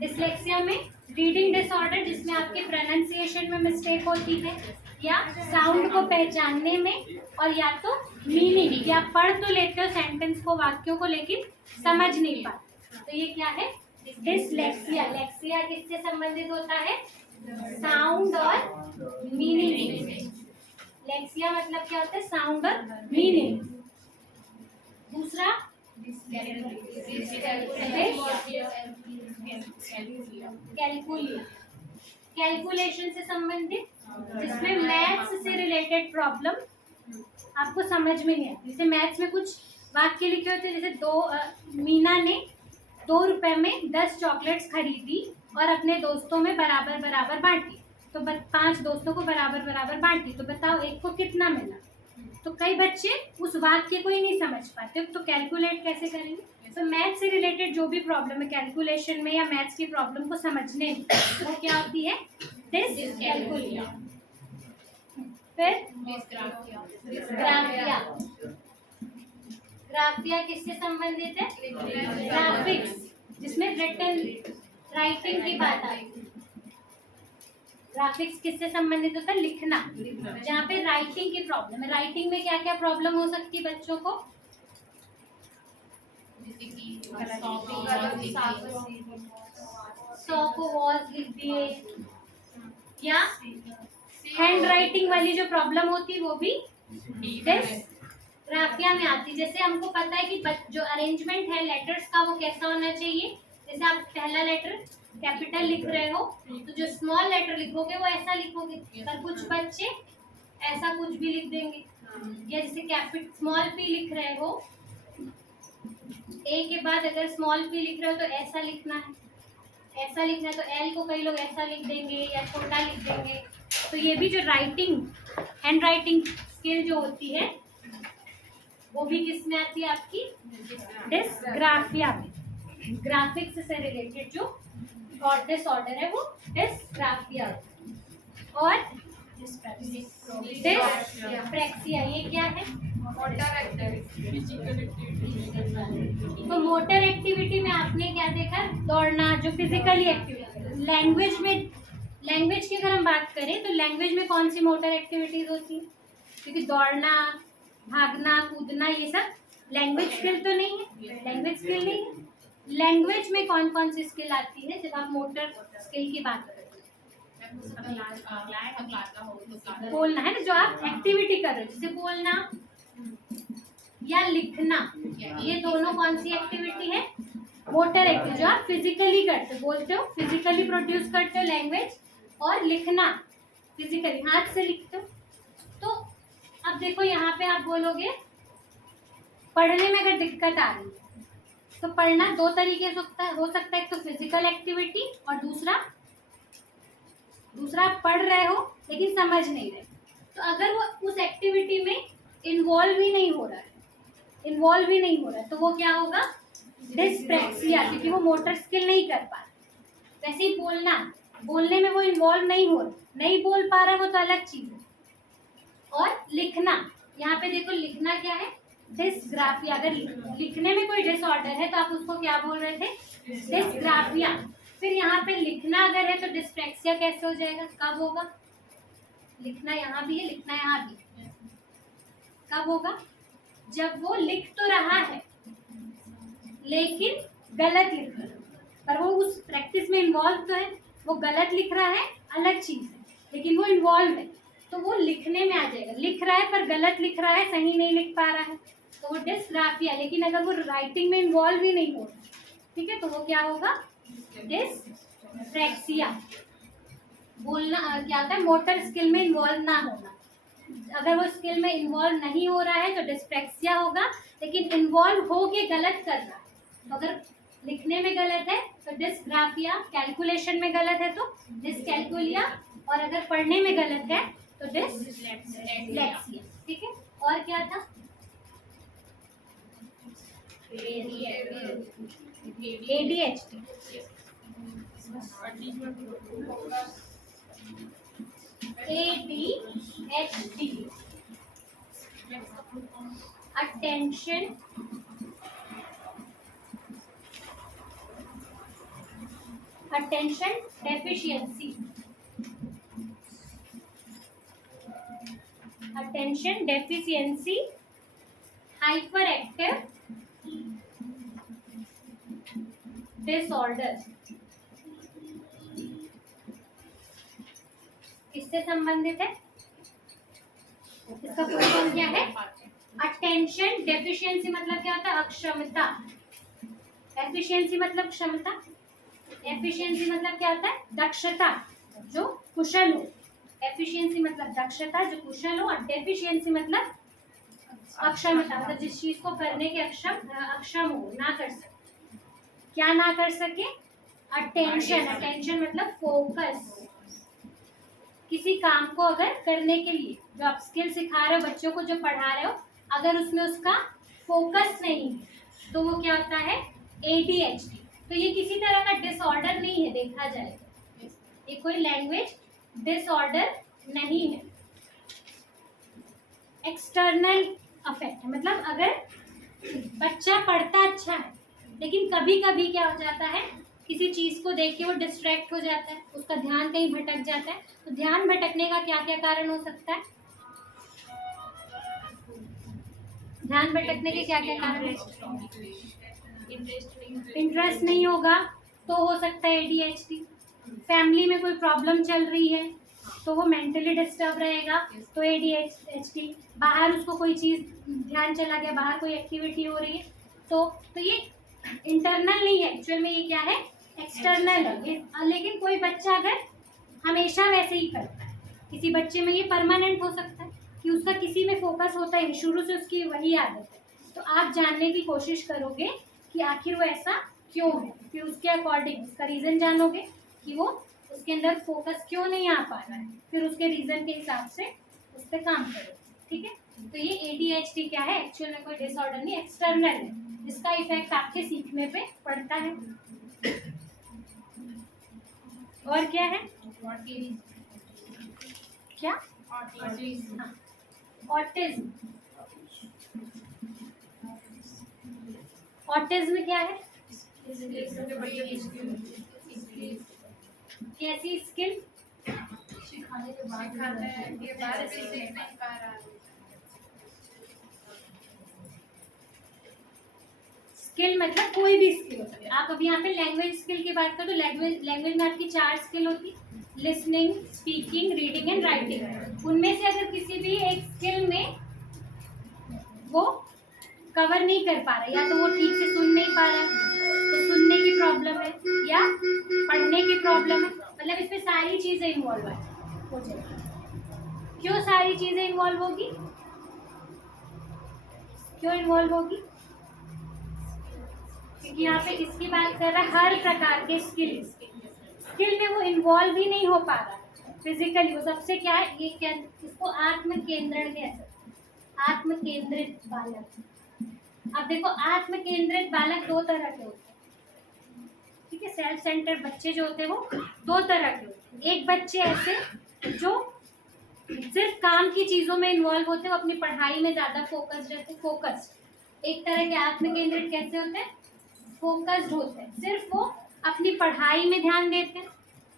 Dyslexia में reading disorder जिसमें आपके प्रोनाउंसिएशन में मिस्टेक होती है या साउंड को पहचानने में, और या तो मीनिंग कि आप पढ़ तो लेते हो सेंटेंस को, वाक्यों को, लेकिन समझ नहीं पाते। तो ये क्या है? डिसलेक्सिया। लेक्सिया किससे संबंधित होता है? साउंड और मीनिंग। लेक्सिया मतलब क्या होता है? साउंड और मीनिंग। दूसरा कैलकुलिया, कैलकुलेशन से संबंधित, जिसमें मैथ्स से रिलेटेड प्रॉब्लम आपको समझ में नहीं आती। जैसे मैथ्स में कुछ वाक्य लिखे होते हैं, जैसे मीना ने 2 रुपए में 10 चॉकलेट्स खरीदी और अपने दोस्तों में बराबर बराबर बांटी। तो 5 दोस्तों को बराबर बराबर बांटी, तो बताओ एक को कितना मिला? तो कई बच्चे उस वाक्य को ही नहीं समझ पाते, तो कैलकुलेट कैसे करेंगे? तो मैथ्स से रिलेटेड जो भी प्रॉब्लम है कैलकुलेशन में या मैथ्स की प्रॉब्लम को समझने में, वो क्या होती है? डिसकैलकुलिया। फिर ग्राफिया। ग्राफिया किससे संबंधित है? ग्राफिक्स, जिसमें रिटन राइटिंग की बात आती है। ग्राफिक्स किससे संबंधित होता है? लिखना, जहाँ पे राइटिंग की प्रॉब्लम है। राइटिंग में क्या क्या प्रॉब्लम हो सकती है बच्चों को? 100 को वॉज लिख दिए, या हैंड राइटिंग वाली जो प्रॉब्लम होती है वो भी ग्राफिया में आती है। जैसे हमको पता है कि जो अरेंजमेंट है लेटर्स का वो कैसा होना चाहिए। जैसे आप पहला लेटर कैपिटल लिख रहे हो तो जो स्मॉल लेटर लिखोगे वो ऐसा लिखोगे, पर कुछ बच्चे ऐसा कुछ भी लिख देंगे। या जैसे कैपिटल स्मॉल पी लिख रहे हो, ए के बाद अगर स्मॉल पी लिख रहे हो तो ऐसा लिखना है, ऐसा लिखना है। तो एल को कई लोग ऐसा लिख देंगे या छोटा लिख देंगे। तो ये भी जो राइटिंग, हैंड राइटिंग स्किल जो होती है वो भी किस में आती है? आपकी डिसग्राफिया में। ग्राफिक्स से रिलेटेड जो डिसऑर्डर है वो डिसग्राफिया। और डिस्प्रैक्सिया, ये क्या है? तो मोटर एक्टिविटी में आपने क्या देखा? दौड़ना, जो फिजिकली एक्टिविटी। लैंग्वेज की अगर हम बात करें तो लैंग्वेज में कौन सी मोटर एक्टिविटीज होती है? क्योंकि दौड़ना, भागना, कूदना, ये सब लैंग्वेज स्किल तो नहीं है, लैंग्वेज स्किल नहीं है। लैंग्वेज में कौन कौन सी स्किल आती है जब आप मोटर स्किल की बात करते हैं? बोलना है ना, जो आप एक्टिविटी कर रहे हो, जैसे बोलना या लिखना, ये दोनों कौन सी एक्टिविटी है? मोटर एक्टिविटी, जो आप फिजिकली करते हो, बोलते हो फिजिकली प्रोड्यूस करते हो लैंग्वेज, और लिखना फिजिकली हाथ से लिखते हो। तो अब देखो यहाँ पे आप बोलोगे पढ़ने में अगर दिक्कत आ रही है तो पढ़ना 2 तरीके से हो सकता है। एक तो फिजिकल एक्टिविटी, और दूसरा आप पढ़ रहे हो लेकिन समझ नहीं रहे। तो अगर वो उस एक्टिविटी में इन्वॉल्व ही नहीं हो रहा है तो वो क्या होगा? डिस्प्रैक्सिया, क्योंकि वो मोटर स्किल नहीं कर पा रहा। वैसे ही बोलने में वो इन्वॉल्व नहीं बोल पा रहा, वो तो अलग चीज है। और लिखना, यहाँ पे देखो लिखना क्या है? डिसग्राफिया। अगर लिखने में कोई डिसऑर्डर है तो आप उसको क्या बोल रहे थे? डिसग्राफिया। फिर यहाँ पे लिखना अगर है तो डिस्प्रैक्सिया कैसे हो जाएगा? कब होगा? लिखना यहाँ भी है, लिखना यहाँ भी है। कब होगा? जब वो लिख तो रहा है लेकिन गलत लिख रहा है, पर वो उस प्रैक्टिस में इन्वॉल्व तो है। वो गलत लिख रहा है अलग चीज है, लेकिन वो इन्वॉल्व है, तो वो लिखने में आ जाएगा। लिख रहा है पर गलत लिख रहा है, सही नहीं लिख पा रहा है, तो वो डिसग्राफिया। लेकिन अगर वो राइटिंग में इन्वॉल्व ही नहीं हो रहा, ठीक है, तो वो क्या होगा? डिसप्रैक्सिया। बोलना क्या होता है? मोटर स्किल में इन्वॉल्व ना होना। अगर वो स्किल में इन्वॉल्व नहीं हो रहा है तो डिस्प्रैक्सिया होगा, लेकिन इन्वॉल्व हो के गलत कर रहा है, तो अगर लिखने में गलत है तो डिसग्राफिया, कैलकुलेशन में गलत है तो डिसकैलकुलिया, और अगर पढ़ने में गलत है तो डिसलेक्सिया। ठीक है, और क्या था? ADHD, attention deficiency, attention deficiency, hyper active disorder, किससे संबंधित है? इसका फुल फॉर्म क्या है? अटेंशन डेफिशिएंसी मतलब क्या होता है? अक्षमता। एफिशिएंसी मतलब क्षमता, एफिशिएंसी मतलब क्या होता है? दक्षता, जो कुशल हो। एफिशिएंसी मतलब दक्षता, जो कुशल हो, और डेफिशिएंसी मतलब अक्षमता, मतलब जिस चीज को करने के अक्षम हो, ना कर सके। क्या ना कर सके? अटेंशन, अटेंशन मतलब फोकस। किसी काम को अगर करने के लिए जो आप स्किल सिखा रहे हो, बच्चों को जो पढ़ा रहे हो, अगर उसमें उसका फोकस नहीं है तो वो क्या होता है? ADHD। तो ये किसी तरह का डिसऑर्डर नहीं है, देखा जाए ये कोई लैंग्वेज डिसऑर्डर नहीं है। एक्सटर्नल अफेक्ट मतलब अगर बच्चा पढ़ता अच्छा है लेकिन कभी कभी क्या हो जाता है, किसी चीज को देख के वो डिस्ट्रैक्ट हो जाता है, उसका ध्यान कहीं भटक जाता है। तो ध्यान भटकने का क्या क्या कारण हो सकता है? ध्यान भटकने के क्या क्या कारण? इंटरेस्ट नहीं होगा तो हो सकता है ADHD। फैमिली में कोई प्रॉब्लम चल रही है तो वो मेंटली डिस्टर्ब रहेगा तो ADHD। बाहर उसको कोई चीज़ ध्यान चला गया, बाहर कोई एक्टिविटी हो रही है तो ये इंटरनल नहीं है, एक्चुअल में ये क्या है? एक्सटर्नल है। लेकिन कोई बच्चा अगर हमेशा वैसे ही करता है, किसी बच्चे में ये परमानेंट हो सकता है कि उसका किसी में फोकस होता है, शुरू से उसकी वही आदत है। तो आप जानने की कोशिश करोगे कि आखिर वो ऐसा क्यों है, फिर उसके अकॉर्डिंग उसका रीज़न जानोगे कि वो उसके अंदर फोकस क्यों नहीं आ पा रहा है, फिर उसके रीज़न के हिसाब से उस पर काम करोगे। ठीक है? तो ये ADHD क्या है? एक्चुअल में कोई डिसऑर्डर नहीं, एक्सटर्नल है, जिसका इफेक्ट आपके सीखने पे पड़ता है। और क्या है? क्या? ऑटिज्म। ऑटिज्म क्या है? कैसी स्किल? स्किल मतलब कोई भी स्किल हो सकती है। आप अभी यहाँ पे लैंग्वेज स्किल की बात करो तो लैंग्वेज में आपकी 4 स्किल होती, listening, speaking, reading and writing. उनमें से अगर किसी भी एक स्किल में वो कवर नहीं कर पा रहा, या तो वो ठीक से सुन नहीं पा रहा है तो सुनने की प्रॉब्लम है, या पढ़ने की प्रॉब्लम है, मतलब इसमें सारी चीजें इन्वॉल्व हो जाएगी। क्यों सारी चीजें इन्वॉल्व होगी? क्यों इन्वॉल्व होगी? क्योंकि यहाँ पे इसकी बात कर रहा है हर प्रकार के स्किल में वो इन्वॉल्व ही नहीं हो पा रहा फिजिकली। वो सबसे क्या है, ये क्या, इसको आत्म केंद्रण कहते हैं, आत्म केंद्रित बालक। अब देखो, आत्म केंद्रित बालक 2 तरह के होते हैं। ठीक है? सेल्फ सेंटर्ड बच्चे जो होते हैं वो 2 तरह के होते हैं। एक बच्चे ऐसे जो सिर्फ काम की चीजों में इन्वॉल्व होते हैं, वो अपनी पढ़ाई में ज्यादा फोकस्ड रहते हैं, फोकस्ड। एक तरह के आत्म केंद्रित कैसे होते हैं? फोकस्ड होते हैं, सिर्फ वो अपनी पढ़ाई में ध्यान देते हैं,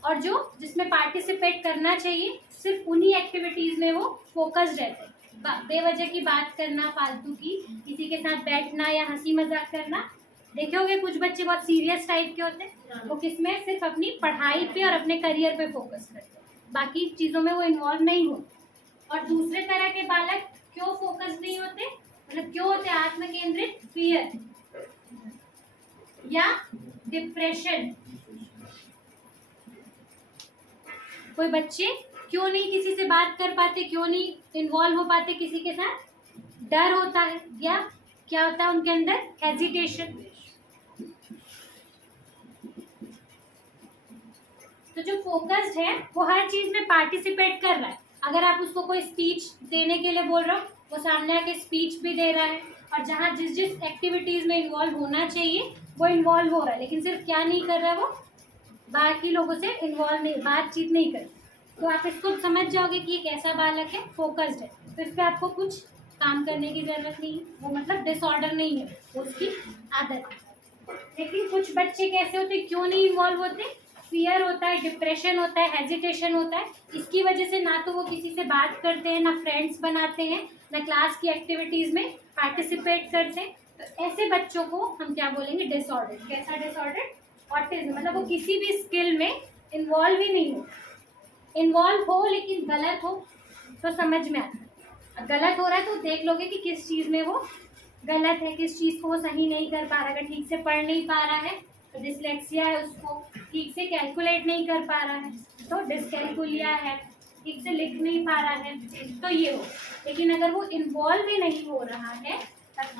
और जो जिसमें पार्टिसिपेट करना चाहिए सिर्फ उन्हीं एक्टिविटीज में वो फोकस्ड रहते हैं। बेवजह की बात करना, फालतू की किसी के साथ बैठना या हंसी मजाक करना, देखे होंगे कुछ बच्चे बहुत सीरियस टाइप के होते हैं, वो किसमें? सिर्फ अपनी पढ़ाई पे और अपने करियर पे फोकस करते हैं, बाकी चीज़ों में वो इन्वॉल्व नहीं होते। और दूसरे तरह के बालक क्यों फोकस नहीं होते, मतलब क्यों होते आत्म केंद्रित? फियर या डिप्रेशन। कोई बच्चे क्यों नहीं किसी से बात कर पाते, क्यों नहीं इन्वॉल्व हो पाते किसी के साथ? डर होता है, या क्या होता है उनके अंदर? हेजिटेशन। तो जो फोकस्ड है वो हर चीज में पार्टिसिपेट कर रहा है। अगर आप उसको कोई स्पीच देने के लिए बोल रहे हो, वो सामने आके स्पीच भी दे रहा है, और जहाँ जिस जिस एक्टिविटीज में इन्वॉल्व होना चाहिए वो इन्वॉल्व हो रहा है, लेकिन सिर्फ क्या नहीं कर रहा है, वो बाकी लोगों से इन्वॉल्व नहीं, बातचीत नहीं कर। तो आप इसको समझ जाओगे कि एक ऐसा बालक है, फोकस्ड है, तो इस पर आपको कुछ काम करने की जरूरत नहीं है। वो मतलब डिसऑर्डर नहीं है, वो उसकी आदत है। लेकिन कुछ बच्चे कैसे होते, क्यों नहीं इन्वॉल्व होते? फियर होता है, डिप्रेशन होता है, हेजिटेशन होता है, इसकी वजह से ना तो वो किसी से बात करते हैं, ना फ्रेंड्स बनाते हैं, ना क्लास की एक्टिविटीज में पार्टिसिपेट करते हैं। तो ऐसे बच्चों को हम क्या बोलेंगे, डिसऑर्डर। कैसा डिसऑर्डर? ऑटिज्म। मतलब वो किसी भी स्किल में इन्वॉल्व ही नहीं हो, इन्वॉल्व हो लेकिन गलत हो तो समझ में आता है। गलत हो रहा है तो देख लोगे कि किस चीज़ में वो गलत है, किस चीज़ को वो सही नहीं कर पा रहा है। अगर ठीक से पढ़ नहीं पा रहा है तो डिसलेक्सिया है, उसको ठीक से कैलकुलेट नहीं कर पा रहा है तो डिसकैलकुलिया है, ठीक से लिख नहीं पा रहा है तो ये हो। लेकिन अगर वो इन्वॉल्व ही नहीं हो रहा है